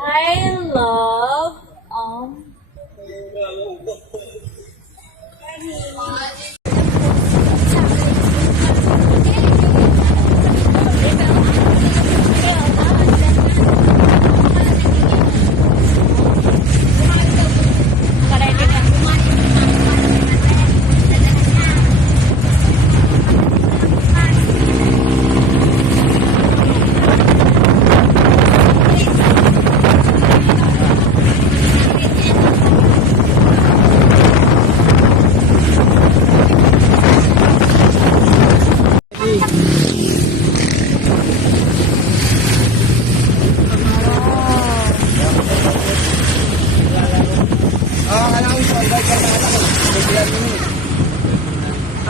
I love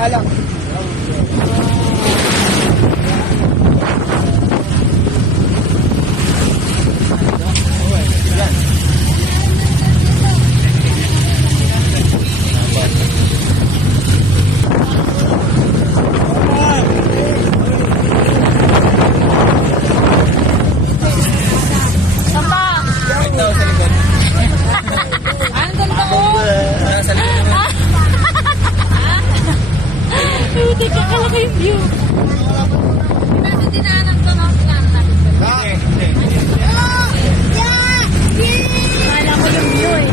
alam. Kalaki yung view. Hindi dinaanan ko ng planta. Kala ko yung view eh.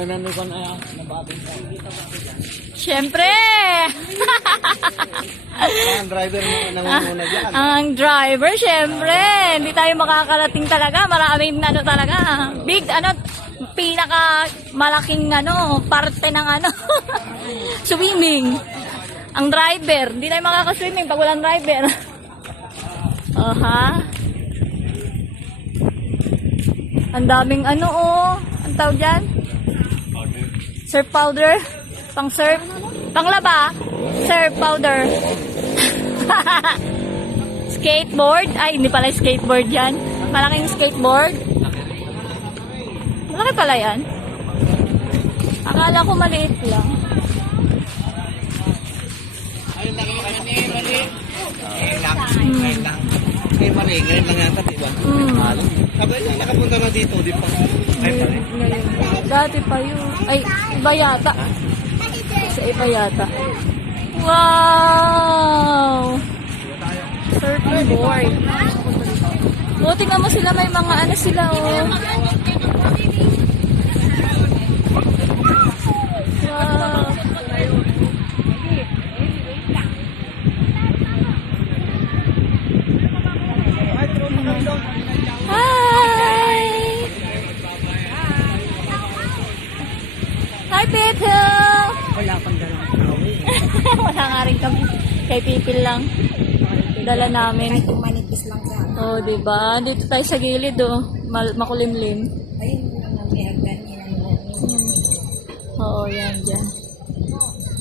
Ay, nandun ko na nabating ka. Siyempre! Ang driver mo nangunguna dyan. Ang driver, siyempre. Hindi tayo makakarating talaga. Maraming talaga. Big, pinaka malaking parte ng swimming. Ang driver. Hindi tayo makakaswimming pag walang driver. Ang daming ang tawag dyan? Surf powder. Pang surf. Panglaba. Surf powder. Skateboard. Ay, hindi pala skateboard yan. Malaking skateboard. Malaki pala yan. Akala ko maliit lang. Ayun lang yung mali. Mali. Ngayon lang yata, diba? Sabi niya, nakapunta na dito, di pa. Ay, mali. Dati pa yun. Ay, iba yata. Sa iba yata. Wow! Surfing board. O, tingnan mo sila, may mga sila, oh. Wow! Hi! Hi, Peter! Wala pang dalawa. Wala nga rin kami. Kay Pipil lang. Dala namin. Manipis lang siya. Oh, diba? Dito tayo sa gilid, oh. Makulimlim. Ayun lang may agdan niya. Oo, yan, dyan.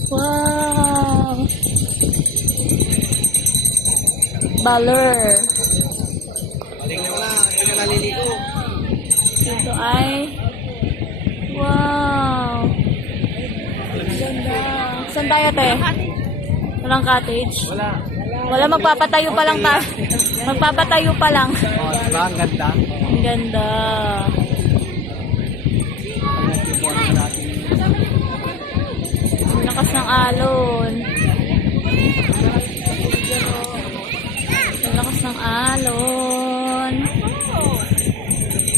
Wow! Baler. Maling na wala. Kaya naliligo. Ito ay... Wow! Ganda. Saan tayo, te? Walang cottage? Wala. Wala, magpapatayo pa lang tayo. Magpapatayo pa lang. Oh, diba? Ang ganda. Ang ganda. Ang lakas ng alon. Ang lakas ng alon.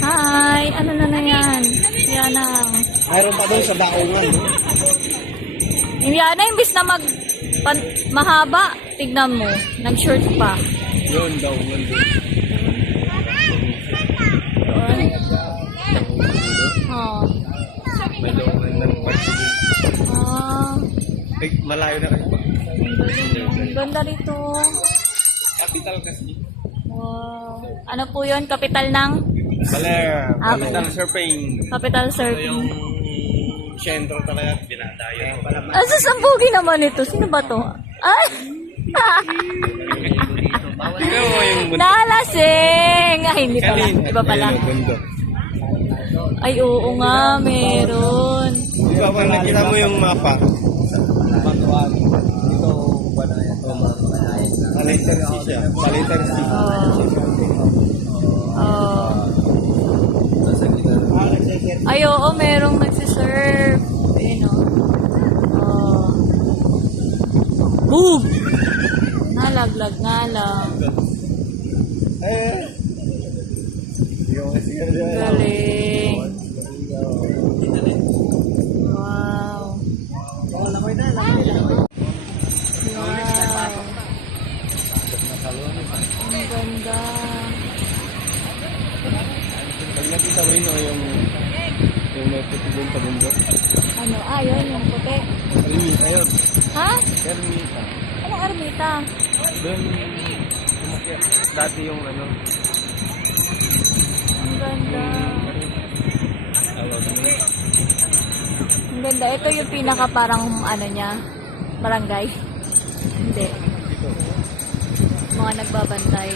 Hi! Ano na yan? Yan ang... Mayroon pa doon sa daungan. Yan na, imbis na mahaba, tignan mo, nag-short pa. Yun, daungan doon. Oh. May daungan ng pagsige. Ay, malayo na kayo ba? Ang ganda rito. Capital kasi. Wow. Ano po yun? Kapital ng? Baler. Okay. Capital surfing. Capital Ito surfing. yung sentro talaga at binadayo. Asa ang bugi naman ito? Sino ba to? Ay! Nalasing! Ay, hindi pala. Iba pala. Ay, oo nga, meron. Kapag nakita mo yung mapa, Matuwag. Ito, Banayan. Ito, Banayan na. sa letter C siya. Sa letter C. Nasa gitna. Ay, oo, merong nagsiserve. Ayun, oh. Boom! Nalaglag nga lang. Galing. Wow. Wow. Ang ganda. Pag nakita mo yun, yung may puti doon sa bundok. Ano? Ah, yun, yung puti. Ermita yun. Ha? Ermita. Ano armita? Doon, dati yung ano, Ang ganda. tawag mo. Ang ganda. Ito yung pinaka parang ano niya, barangay. Hindi. Mga nagbabantay.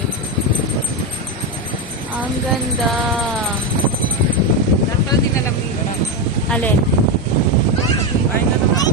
Ang ganda. Dapat din alam mo. Alin? Ay na naman.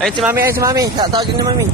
Ay, si Mami, ay, si Mami. Tawagin ni Mami.